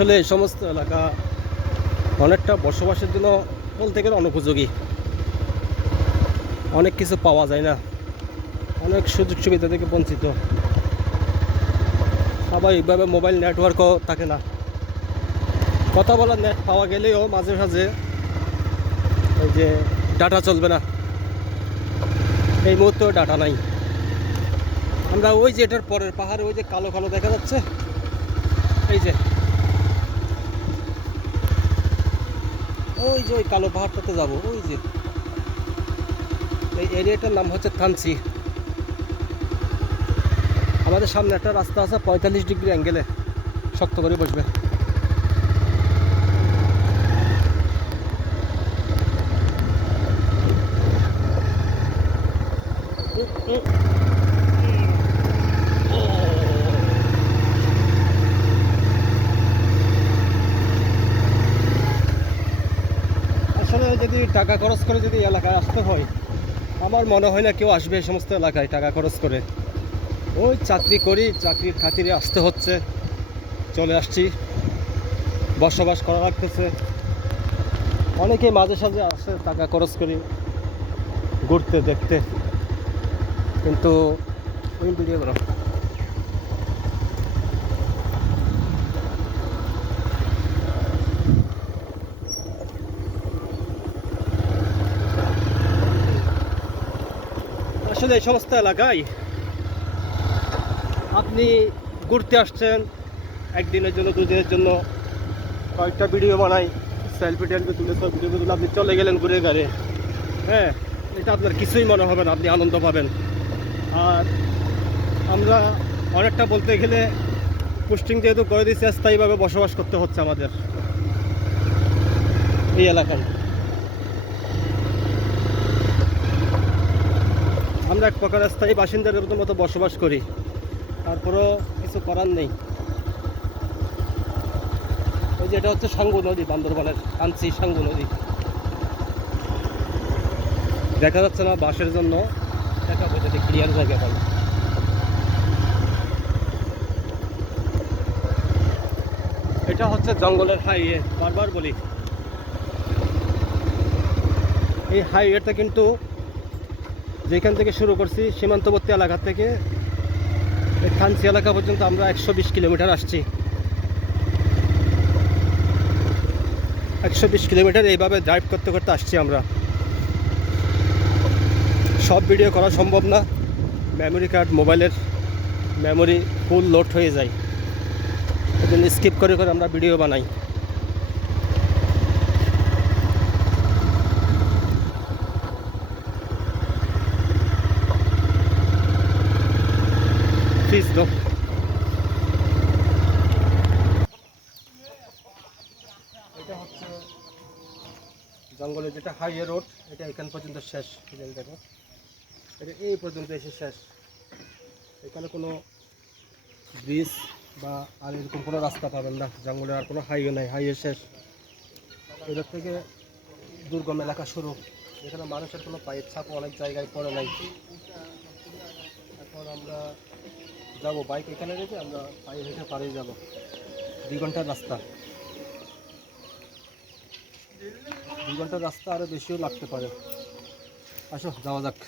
আসলে এই সমস্ত এলাকা অনেকটা বসবাসের জন্য বলতে গেলে অনুপযোগী। অনেক কিছু পাওয়া যায় না, অনেক সুযোগ সুবিধা থেকে বঞ্চিত। স্বাভাবিকভাবে মোবাইল নেটওয়ার্কও থাকে না, কথা বলার নেট পাওয়া গেলেও মাঝে মাঝে ওই যে ডাটা চলবে না। এই মুহূর্তেও ডাটা নাই। আমরা ওই যে এটার পরের পাহাড়ে ওই যে কালো কালো দেখা যাচ্ছে, এই যে ওই যে ওই কালো পাহাড়টাতে যাবো। ওই যে এই এরিয়াটার নাম হচ্ছে থানচি। আমাদের সামনে একটা রাস্তা আছে 45 ডিগ্রি অ্যাঙ্গেলে, শক্ত করে বসবে। আসলে যদি টাকা খরচ করে যদি এলাকায় আসতে হয়, আমার মনে হয় না কেউ আসবে এই সমস্ত এলাকায় টাকা খরচ করে। ওই চাকরি করি, চাকরির খাতিরে আসতে হচ্ছে, চলে আসছি, বসবাস করা লাগতেছে। অনেকে মাঝে সাঝে আসে টাকা খরচ করি ঘুরতে দেখতে, কিন্তু ওই ভিডিও করো। আসলে এই সমস্ত এলাকায় আপনি ঘুরতে আসছেন একদিনের জন্য, দুদিনের জন্য, কয়েকটা ভিডিও বানাই, সেলফি টেলফি তুলে সব ভিডিও তুলে আপনি চলে গেলেন ঘুরে ঘাড়ে। হ্যাঁ, এটা আপনার কিছুই মনে হবে না, আপনি আনন্দ পাবেন। আর আমরা অনেকটা বলতে গেলে পোস্টিং যেহেতু করে দিয়েছি, স্থায়ীভাবে বসবাস করতে হচ্ছে আমাদের এই এলাকায়। আমরা এক প্রকার স্থায়ী বাসিন্দাদের মতো বসবাস করি, তারপরেও কিছু করার নেই। এই যে এটা হচ্ছে সাঙ্গু নদী, বান্দরবানের কাঞ্চি সাঙ্গু নদী। দেখা যাচ্ছে না বাসের জন্য, দেখাবো যদি ক্লিয়ার জায়গা পাই। এটা হচ্ছে জঙ্গলের হাইওয়ে, বারবার বলি। এই হাইওয়েটা কিন্তু যেখান থেকে শুরু করছি সীমান্তবর্তী এলাকা থেকে এই কাঞ্চি এলাকা পর্যন্ত আমরা 120 কিলোমিটার আসছি। 120 কিলোমিটার এইভাবে ড্রাইভ করতে করতে আসছি আমরা। সব ভিডিও করা সম্ভব না, মেমোরি কার্ড, মোবাইলের মেমোরি ফুল লোড হয়ে যায়, এই জন্য স্কিপ করে করে আমরা ভিডিও বানাই। প্লিজ দো। এটা হচ্ছে জঙ্গলের যেটা হাইওয়ে রোড, এটা এখান পর্যন্ত শেষ। দেখো, এটা এই পর্যন্ত এসে শেষ। এখানে কোনো ব্রিজ বা আর এরকম কোনো রাস্তা পাবেন না, জঙ্গলের আর কোনো হাইওয়ে নাই, হাইওয়ে শেষ। এদের থেকে দুর্গম এলাকা শুরু, যেখানে মানুষের কোনো পায়ের ছাপও অনেক জায়গায় পড়ে নাই। এখন আমরা যাব বাইক এখানে রেখে, আমরা পায়ে হেঁটে পাড়িয়ে যাব। 2 ঘন্টার রাস্তা, 2 ঘন্টার রাস্তা, আরও বেশিও লাগতে পারে। আসো যাওয়া যাক।